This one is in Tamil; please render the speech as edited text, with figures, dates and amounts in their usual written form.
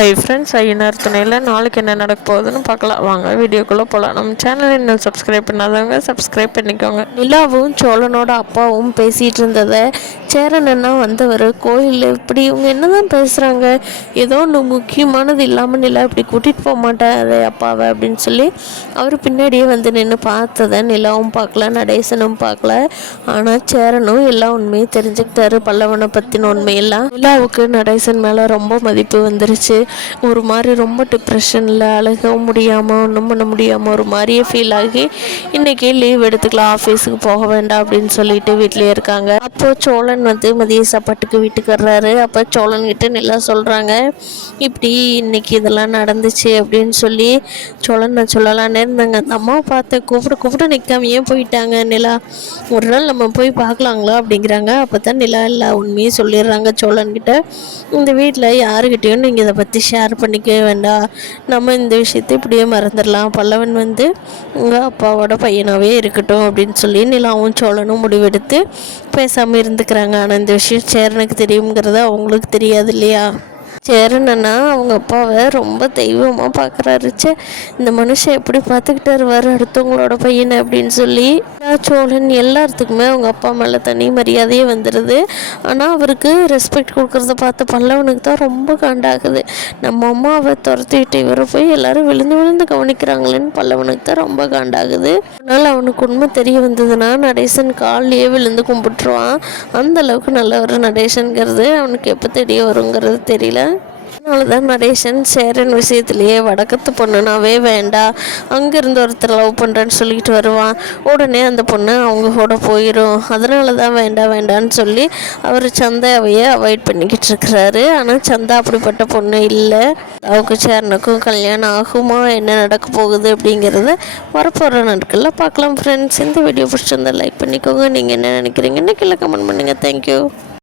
ஹை ஃப்ரெண்ட்ஸ், ஐயனார் துணையில் நாளைக்கு என்ன நடக்க போகுதுன்னு பார்க்கலாம். வாங்க வீடியோக்குள்ளே போகலாம். நம்ம சேனலை இன்னும் சப்ஸ்கிரைப் பண்ணாதவங்க சப்ஸ்கிரைப் பண்ணிக்கோங்க. நிலாவும் சோழனோட அப்பாவும் பேசிகிட்டு இருந்ததை சேரன் அண்ணா வந்தவர் கோயிலில் இப்படி இவங்க என்ன தான் பேசுகிறாங்க, ஏதோ ஒன்று முக்கியமானது இல்லாமல் நிலா இப்படி கூட்டிகிட்டு போக மாட்டேன் அதை அப்பாவை அப்படின்னு சொல்லி அவர் பின்னாடியே வந்து நின்று பார்த்ததை நிலாவும் பார்க்கல, நடேசனும் பார்க்கல. ஆனால் சேரனும் எல்லா உண்மையும் தெரிஞ்சுக்கிட்டாரு, பல்லவனை பற்றின உண்மையெல்லாம். நிலாவுக்கு நடேசன் மேலே ரொம்ப மதிப்பு வந்துருச்சு. ஒரு மாதிரி ரொம்ப டிப்ரெஷனில் அழுகவும் முடியாமல் ஒன்றும் பண்ண முடியாமல் ஒரு மாதிரியே ஃபீல் ஆகி இன்றைக்கி லீவ் எடுத்துக்கலாம், ஆஃபீஸுக்கு போக வேண்டாம் அப்படின்னு சொல்லிட்டு வீட்டிலே இருக்காங்க. அப்போது சோழன் வந்து மதிய சாப்பாட்டுக்கு வீட்டுக்கு வர்றாரு. அப்போ சோழன்கிட்ட நிலா சொல்கிறாங்க, இப்படி இன்றைக்கி இதெல்லாம் நடந்துச்சு அப்படின்னு சொல்லி. சோழன் நான் சொல்லலான்னு இருந்தாங்க, அந்த அம்மாவை பார்த்து கூப்பிட நிற்காமையே போயிட்டாங்க. நிலா ஒரு நாள் நம்ம போய் பார்க்கலாங்களா அப்படிங்கிறாங்க. அப்போ தான் நிலா எல்லா உண்மையும் சொல்லிடுறாங்க சோழன்கிட்ட. இந்த வீட்டில் யாருக்கிட்டேயும் நீங்கள் இதை பற்றி ஷேர் பண்ணிக்கவே வேண்டாம், நம்ம இந்த விஷயத்தை இப்படியே மறந்துடலாம், பல்லவன் வந்து உங்கள் அப்பாவோட பையனாகவே இருக்கட்டும் அப்படின்னு சொல்லி நிலாவும் சோழனும் முடிவெடுத்து பேசாமல் இருந்துக்கிறாங்க. ஆனால் இந்த விஷயம் சேரனுக்கு தெரியுங்கிறது அவங்களுக்கு தெரியாது இல்லையா. சேரன் அண்ணா அவங்க அப்பாவை ரொம்ப தெய்வமாக பார்க்குறாருச்சே, இந்த மனுஷன் எப்படி பார்த்துக்கிட்டாரு வர அடுத்தவங்களோட பையனை அப்படின்னு சொல்லி. சோழன் எல்லாத்துக்குமே அவங்க அப்பா மேலே தனி மரியாதையே வந்துடுது. ஆனால் அவருக்கு ரெஸ்பெக்ட் கொடுக்குறத பார்த்து பல்லவனுக்கு தான் ரொம்ப காண்டாகுது. நம்ம அம்மாவை துரத்திட்டு இவரை போய் எல்லாரும் விழுந்து கவனிக்கிறாங்களேன்னு பல்லவனுக்கு தான் ரொம்ப காண்டாகுது. அதனால் அவனுக்கு உண்மை தெரிய வந்ததுன்னா நடேசன் காலிலேயே விழுந்து கும்பிட்டுருவான். அந்த அளவுக்கு நல்ல ஒரு நடேசனுங்கிறது அவனுக்கு எப்போ தெரிய வருங்கிறது தெரியல. அதனால தான் நடேசன் சேரன் விஷயத்துலேயே வடக்கத்து பொண்ணுனாவே வேண்டாம், அங்கேருந்து ஒருத்தர் லவ் பண்ணுறேன்னு சொல்லிட்டு வருவான், உடனே அந்த பொண்ணு அவங்க கூட போயிடும், அதனால தான் வேண்டான்னு சொல்லி அவர் சந்தாவையே அவாய்ட் பண்ணிக்கிட்டு இருக்கிறாரு. ஆனால் சந்தா அப்படிப்பட்ட பொண்ணு இல்லை. அவங்க சேரனுக்கும் கல்யாணம் ஆகுமா, என்ன நடக்க போகுது அப்படிங்கிறத வரப்போகிற நாட்களில் பார்க்கலாம். ஃப்ரெண்ட்ஸ், இந்த வீடியோ பிடிச்சிருந்தா லைக் பண்ணிக்கோங்க. நீங்கள் என்ன நினைக்கிறீங்கன்னு கீழே கமெண்ட் பண்ணுங்கள். தேங்க்யூ.